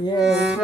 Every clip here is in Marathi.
Yeah.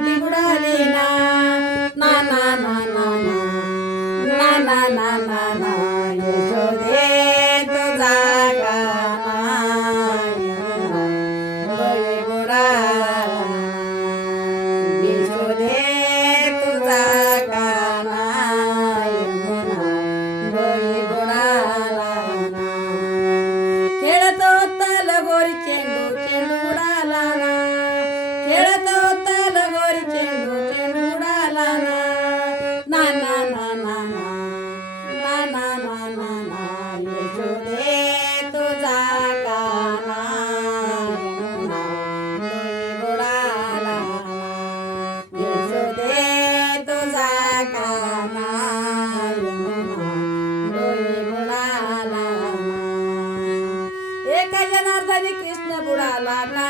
गोटी ना ना ना ना ना ना ना ना la la